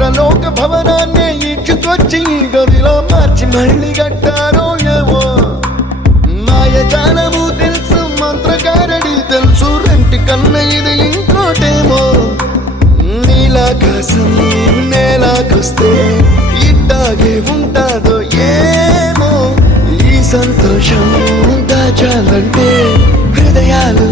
చంద్రలోక భవనాన్ని ఈడ్చుకొచ్చి గదిలో మార్చి మళ్ళీ కట్టారో ఏమో మాయజాలము తెలుసు మంత్రగారడి తెలుసు రెంటి కన్న ఇది ఇంకోటేమో నీలాకాశం నేలాకొస్తే ఇట్టాగే ఉంటాదో ఏమో ఈ సంతోషం దాచాలంటే హృదయాలు